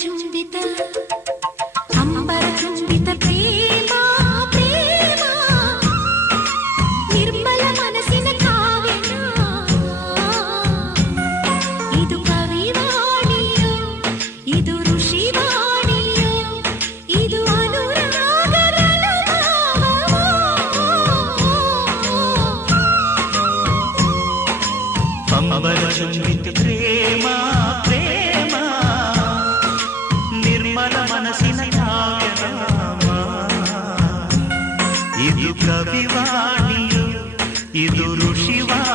చుంబిత అంబర చుంబిత ప్రేమ ప్రేమ నిర్మల మనసిన కావ్యన ఇది కవివాణియో ఇది ఋషివాణియో ఇది అంబర ಇದು ಕವಿವಾಣಿಯು ಇದು ಋಷಿವಾಣಿ